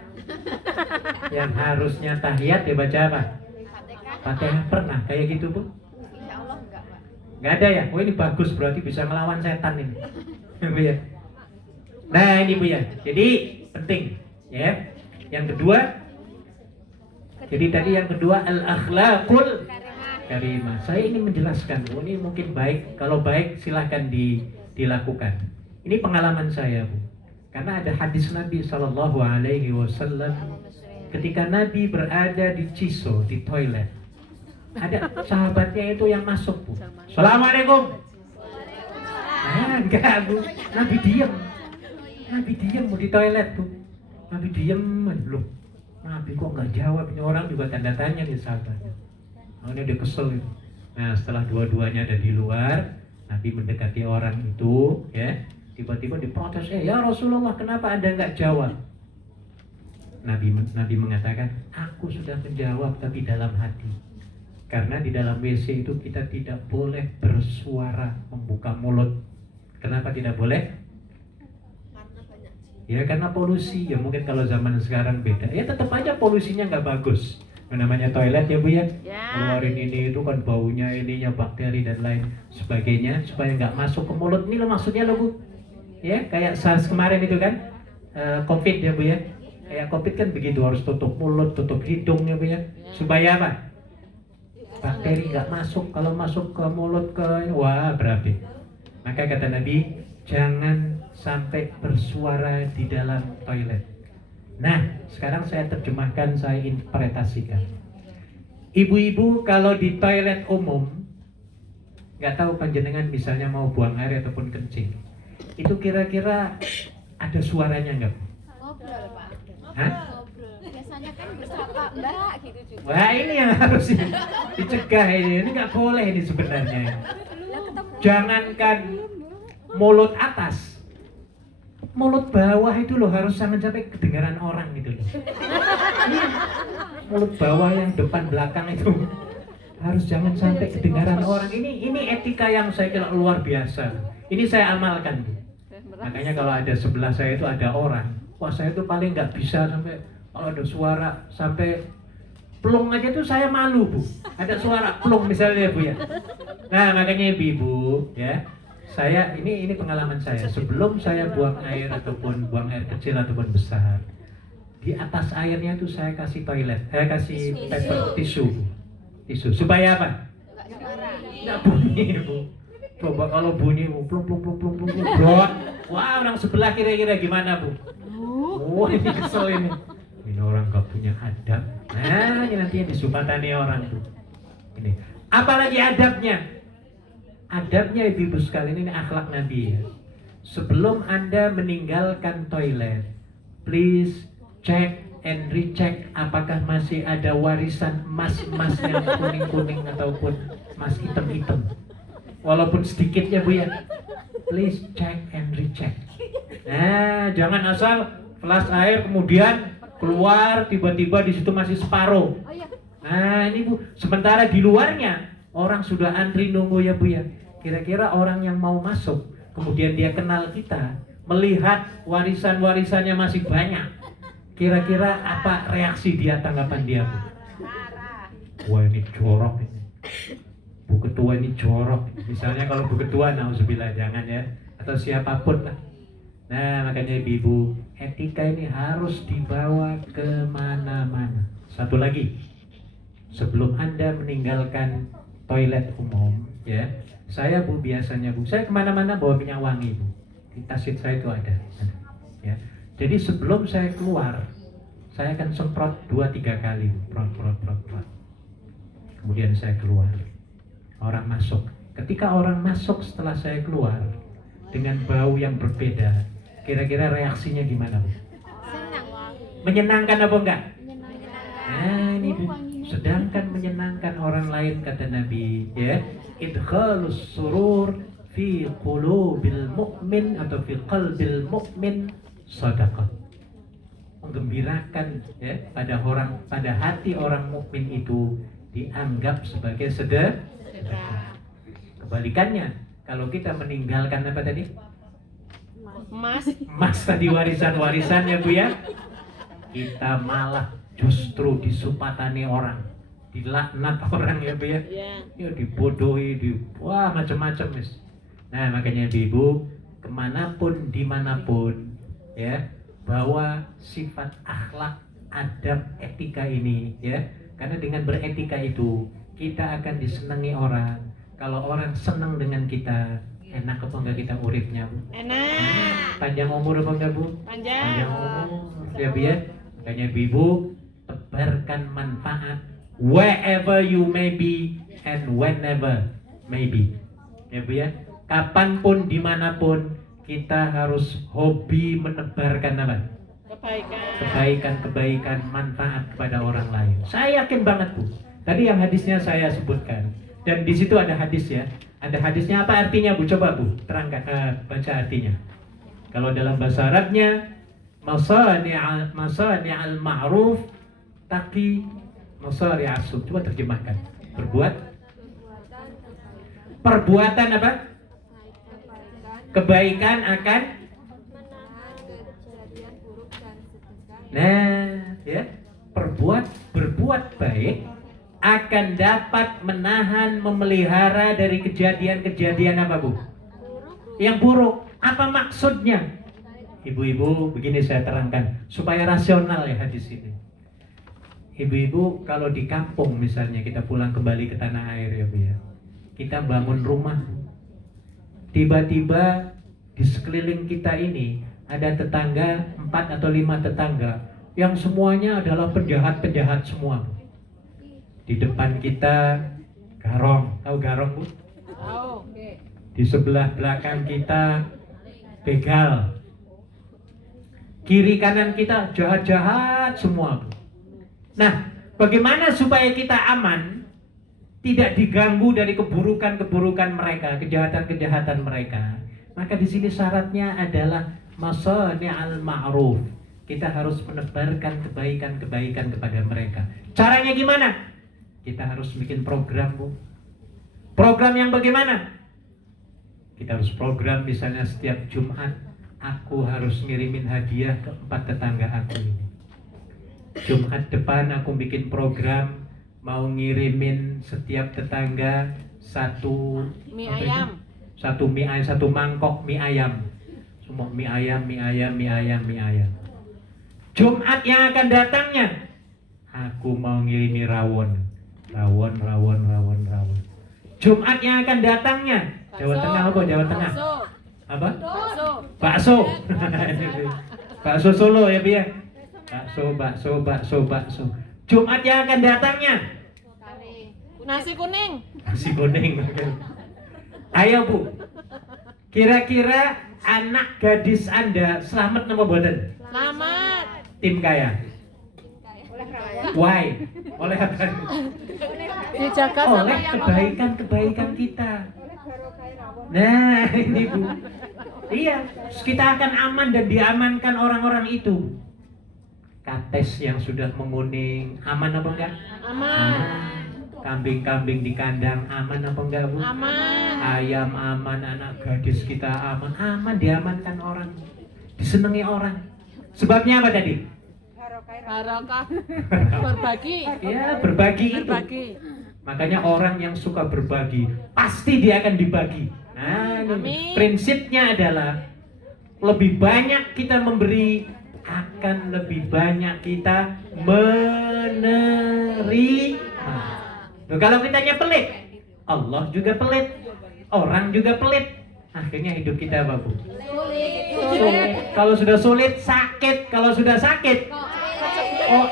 Yang harusnya tahiyat dia baca apa? Fatihah. Pernah kayak gitu Bu? Nggak ada ya? Oh ini bagus, berarti bisa melawan setan ini. Bu ya. Nah ini Bu ya. Jadi penting ya. Yang kedua, jadi tadi yang kedua al-akhlaqul karimah. Saya ini menjelaskan, Bu, ini mungkin baik. Kalau baik silahkan dilakukan. Ini pengalaman saya Bu. Karena ada hadis Nabi Shallallahu Alaihi Wasallam ketika Nabi berada di Ciso, di toilet. Ada sahabatnya itu yang masuk Bu. Assalamualaikum. Enggak Bu. Nabi diam Bu di toilet Bu. Nabi diam loh. Nabi kok nggak jawab, ini orang juga tanda tanya nih sahabatnya. Ini dia kesel itu. Nah setelah dua-duanya ada di luar, Nabi mendekati orang itu, ya. Tiba-tiba diprotes, ya Rasulullah kenapa Anda nggak jawab? Nabi mengatakan, aku sudah menjawab tapi dalam hati. Karena di dalam WC itu kita tidak boleh bersuara, membuka mulut. Kenapa tidak boleh? Ya karena polusi, ya mungkin kalau zaman sekarang beda. Ya tetap aja polusinya nggak bagus. Namanya toilet ya Bu ya, keluarin ini itu kan baunya, ininya bakteri dan lain sebagainya, supaya nggak masuk ke mulut. Ini loh maksudnya loh Bu. Ya kayak SARS kemarin itu kan, COVID ya Bu ya. Kayak COVID kan begitu, harus tutup mulut, tutup hidung ya Bu ya. Supaya apa? Bakteri nggak masuk. Kalau masuk ke mulut wah berarti. Maka kata Nabi, jangan sampai bersuara di dalam toilet. Nah, sekarang saya terjemahkan, saya interpretasikan. Ibu-ibu kalau di toilet umum, nggak tahu panjenengan misalnya mau buang air ataupun kencing, itu kira-kira ada suaranya nggak? Ngobrol Pak. Hah? Ngobrol. Biasanya kan bersapa Mbak gitu juga. Wah ini yang harus dicegah ini nggak boleh ini sebenarnya. Jangankan mulut atas, mulut bawah itu loh harus jangan sampai kedengaran orang gitu loh. Mulut bawah yang depan belakang itu harus jangan sampai kedengaran orang. Ini etika yang saya kira luar biasa. Ini saya amalkan Bu. Makanya kalau ada sebelah saya itu ada orang, wah saya itu paling nggak bisa sampai kalau ada suara sampai plong aja tuh saya malu Bu. Ada suara plong misalnya Bu ya. Nah makanya ibu ya, saya ini pengalaman saya. Sebelum saya buang air ataupun buang air kecil ataupun besar, di atas airnya tuh saya kasih toilet, saya kasih paper tisu supaya apa? Nggak bunyi Bu. Coba kalau bunyi Bu, plung plung plung plung plung plung. Wah orang sebelah kira-kira gimana Bu? Wah ini kesel ini. Ini orang gak punya adab. Nah ini nantinya disumpatani orang tuh. Ini. Apalagi adabnya? Adabnya ibu-ibu sekalian ini akhlak Nabi ya. Sebelum Anda meninggalkan toilet, please check and recheck apakah masih ada warisan emas-emas yang kuning-kuning ataupun emas hitam-hitam. Walaupun sedikit ya Bu ya. Please check and recheck. Nah, jangan asal flash air kemudian keluar tiba-tiba di situ masih separuh. Nah, ini Bu, sementara di luarnya orang sudah antri nunggu ya Bu ya. Kira-kira orang yang mau masuk, kemudian dia kenal kita, melihat warisan-warisannya masih banyak. Kira-kira apa reaksi dia, tanggapan dia Bu? Wah ini jorok ini. Bu Ketua ini jorok. Misalnya kalau Bu Ketua, nauzubillah jangan ya. Atau siapapun lah. Nah, makanya ibu-ibu, etika ini harus dibawa kemana-mana. Satu lagi, sebelum Anda meninggalkan toilet umum, ya, saya Bu biasanya Bu, saya kemana-mana bawa minyak wangi Bu. Di tas saya itu ada. Ya. Jadi sebelum saya keluar, saya akan semprot 2-3 kali, prot. Kemudian saya keluar. Orang masuk. Ketika orang masuk setelah saya keluar dengan bau yang berbeda, kira-kira reaksinya gimana Bu? Menyenangkan apa enggak? Nah ini Bu, sedangkan menyenangkan orang lain kata Nabi, ya, idkhalus surur fi qulubil mu'min atau fi qalbil mu'min sadaqah. Menggembirakan, ya, pada hati orang mukmin itu dianggap sebagai sedekah. Kebalikannya, kalau kita meninggalkan apa tadi? Emas tadi, warisan ya Bu ya. Kita malah justru disupatani orang, dilaknat orang ya Bu ya. Ya dibodohi, wah macam-macam Mas. Nah makanya Ibu, kemanapun dimanapun ya, bawa sifat akhlak, adab, etika ini ya. Karena dengan beretika itu kita akan disenangi orang. Kalau orang senang dengan kita, enak apa enggak kita uripnya Bu? Enak. Panjang umur apa enggak Bu? Panjang umur ya Bu ya. Makanya Ibu, tebarkan manfaat wherever you may be and whenever may be ya Bu ya. Kapanpun dimanapun kita harus hobi menebarkan apa? Kebaikan, manfaat kepada orang lain. Saya yakin banget Bu. Tadi yang hadisnya saya sebutkan, dan di situ ada hadis ya. Ada hadisnya, apa artinya Bu? Coba Bu terangkan, baca artinya. Kalau dalam bahasa Arabnya, masani'al ma'ruf taqi masari'as su'. Coba terjemahkan. Perbuatan apa? Kebaikan akan ya, berbuat baik akan dapat menahan, memelihara dari kejadian-kejadian apa Bu? Yang buruk. Apa maksudnya? Ibu-ibu, begini saya terangkan supaya rasional ya hadis ini. Ibu-ibu, kalau di kampung misalnya kita pulang kembali ke tanah air ya Bu ya, kita bangun rumah, tiba-tiba di sekeliling kita ini ada tetangga, 4 atau 5 tetangga yang semuanya adalah penjahat-penjahat semua. Di depan kita garong, tahu garong Bu? Tahu. Di sebelah belakang kita begal. Kiri kanan kita jahat-jahat semua Bu. Nah, bagaimana supaya kita aman, tidak diganggu dari keburukan-keburukan mereka, kejahatan-kejahatan mereka? Maka di sini syaratnya adalah masani'al ma'ruf. Kita harus menebarkan kebaikan-kebaikan kepada mereka. Caranya gimana? Kita harus bikin program Bu. Program yang bagaimana? Kita harus program misalnya setiap Jumat aku harus ngirimin hadiah ke 4 tetangga aku ini. Jumat depan aku bikin program mau ngirimin setiap tetangga satu mie ayam. Satu mangkok mie ayam. Semua mie ayam. Jumat yang akan datangnya aku mau ngirimi rawon. Jumat yang akan datangnya Jawa Tengah apa? Jawa Tengah. Apa? Bakso. Bakso Solo ya Bu ya. Bakso. Jumat yang akan datangnya Nasi kuning. Ayo Bu, kira-kira anak gadis Anda selamat nama boten? Selamat. Tim kaya. Why? Oleh apa? Dijaga sama Oleh yang kebaikan kita. Nah ini Bu. Iya, kita akan aman dan diamankan orang-orang itu. Kates yang sudah menguning, aman apa enggak? Aman. Kambing-kambing di kandang, aman apa enggak Bu? Aman. Ayam aman, anak gadis kita aman, diamankan orang, disenangi orang. Sebabnya apa tadi? Barokah. Berbagi. Ya, berbagi itu. Makanya orang yang suka berbagi, pasti dia akan dibagi. Nah, ini Amin. prinsipnya adalah lebih banyak kita memberi, akan lebih banyak kita menerima. Loh, kalau kitanya pelit, Allah juga pelit, orang juga pelit. Akhirnya hidup kita apa, Bu? Sulit. Kalau sudah sulit, sakit. Kalau sudah sakit, oh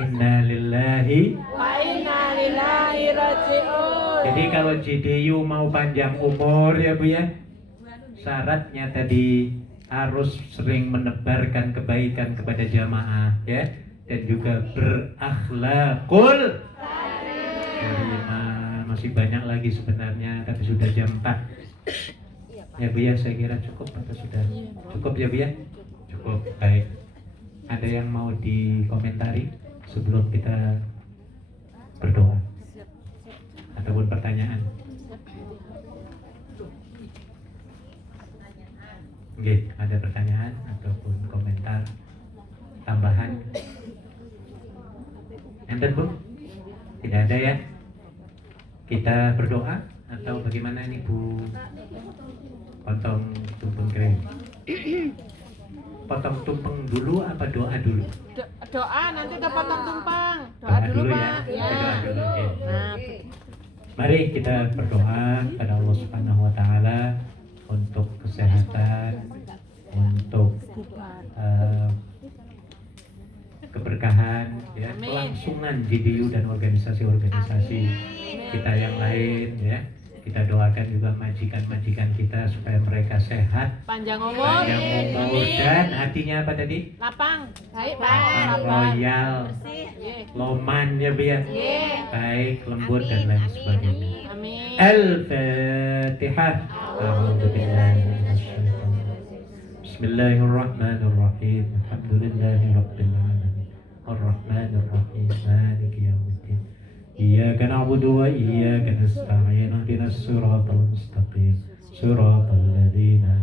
Inna lillahi. Wa inna lillahi raji'un. Jadi kalau JDU mau panjang umur ya Bu ya, syaratnya tadi harus sering menebarkan kebaikan kepada jamaah ya, dan juga berakhlakul karimah. Masih banyak lagi sebenarnya, tapi sudah jam 4 ya Bu ya. Saya kira cukup atau sudah cukup ya Bu ya? Cukup, baik. Ada yang mau dikomentari sebelum kita berdoa ataupun pertanyaan? Oke, ada pertanyaan ataupun komentar tambahan? Enten Bu? Tidak ada ya? Kita berdoa atau bagaimana nih Bu? Potong tumpeng kering. Potong tumpeng dulu apa doa dulu? Doa nanti kita potong tumpeng. Doa dulu ya. Pak. Ya. Doa dulu. Oke. Nah, Mari kita berdoa kepada Allah Subhanahu wa taala untuk kesehatan, untuk keberkahan ya, kelangsungan JDU dan organisasi-organisasi kita yang lain ya. Kita doakan juga majikan-majikan kita supaya mereka sehat, panjang umur. panjang umur, dan hatinya apa tadi? Lapang. Baik, Lapang, royal, loman ya Bu ya. Baik, lembut dan lain sebagainya. Amin. Al-Fatihah. Bismillahirrahmanirrahim. Alhamdulillahirabbil alamin. Arrahmanir rahim. Maliki yaumiddin. Iyyaka na'budu wa iyyaka nasta'in. Ihdinas siratal mustaqim. Siratal ladzina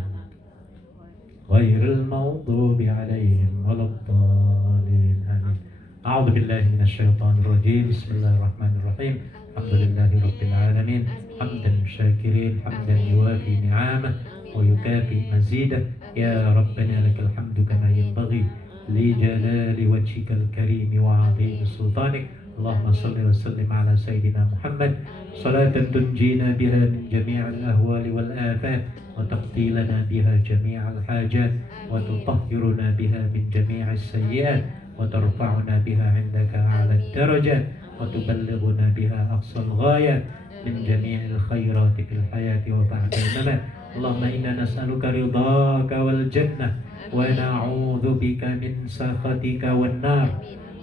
ghairil maghdubi 'alaihim waladdallin. Amin. A'udzu billahi minasy syaithanir rajim. Bismillahirrahmanirrahim. Alhamdulillahirabbil alamin. Hamdan syakirin, hamdan yuwafi ni'amah wa yukafi mazidah. Ya Rabbana lakal hamdu kama yanbaghi li jalali wajhikal karim wa 'azimi sultanik. Allahumma salli wa sallim ala sayyidina Muhammad salatan tunjina biha min jami'il ahwali wal afat wa taqdi lana biha jami'al hajat wa tutahhiruna biha min jami'is sayyi'at wa tarfa'una biha 'indaka a'la darajat wa tuballighuna biha aqsal ghayat min jami'il khairati fil hayati wa ba'dal mamat. Allahumma inna nas'aluka ridhaka wal jannah wa na'udzu bika min sakhatika wan nar.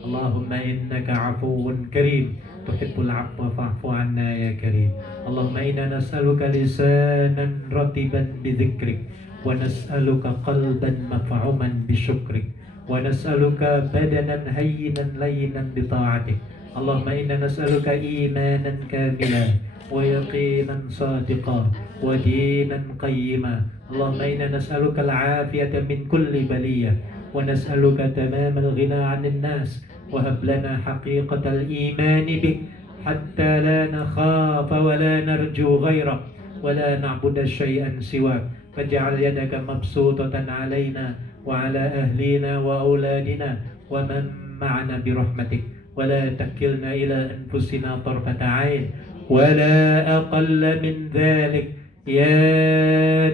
Allahumma innaka 'afuwwun karim tuhibbul 'afwa fa'fu 'anna ya karim. Allahumma inna nas'aluka lisanan ratiban bi dzikrik wa nas'aluka qalban maf'uman bi syukrik wa nas'aluka badanan hayyinan layyinan bi ta'atik. Allahumma inna nas'aluka imanan kamilan wa yaqinan sadiqan wa dinan qayyima. Allahumma inna nas'aluka al-'afiyata min kulli baliyah wa nas'aluka tamamal ghina 'anil nas wa hab lana haqiqatal iman bik hatta la nakhafa wa la narju ghairak wa la na'budu syai'an siwak. Faj'al yadaka mabsutatan 'alaina wa 'ala ahlina wa auladina wa man ma'ana bi rahmatik wa la takilna ila anfusina tarfata 'ain wa la aqalla min dhalik ya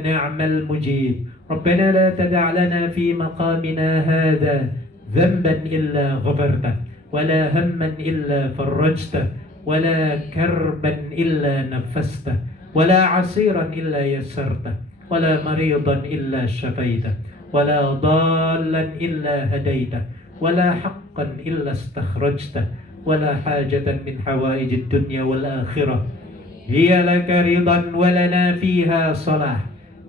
ni'mal mujib. Rabbana la tada' lana fi maqamina hadha ذنبا إلا غفرته ولا هما إلا فرجته ولا كربا إلا نفسته ولا عسيرا إلا يسرته ولا مريضا إلا شفيته ولا ضالا إلا هديته ولا حقا إلا استخرجته ولا حاجة من حوائج الدنيا والآخرة هي لك رضا ولنا فيها صلاح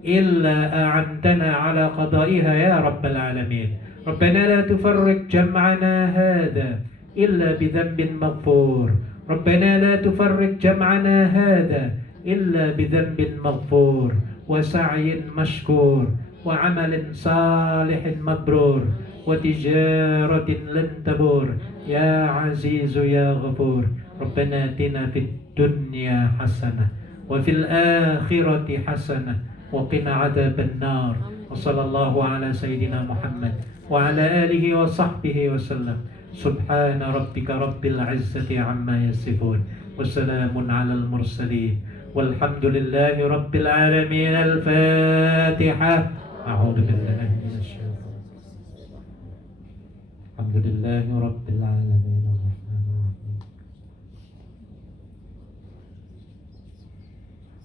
إلا أعنتنا على قضائها يا رب العالمين. ربنا لا تفرق جمعنا هذا إلا بذنب مغفور. ربنا لا تفرق جمعنا هذا إلا بذنب مغفور وسعي مشكور وعمل صالح مبرور وتجارة لن تبور يا عزيز يا غفور. ربنا آتنا في الدنيا حسنة وفي الآخرة حسنة وقنا عذاب النار وصلى الله على سيدنا محمد وعلى آله وصحبه وسلم سبحان ربك رب العزة عما يصفون وسلام على المرسلين والحمد لله رب العالمين. الفاتحة. أعوذ بالله من الشيطان. الحمد لله رب العالمين الرحمن الرحيم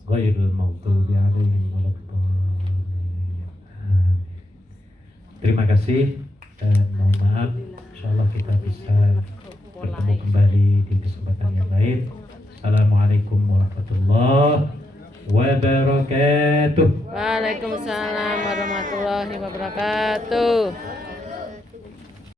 غير المغضوب عليهم ولا الضالين. Terima kasih dan mohon maaf, insyaallah kita bisa bertemu kembali di kesempatan yang lain. Assalamualaikum warahmatullahi wabarakatuh. Waalaikumsalam warahmatullahi wabarakatuh.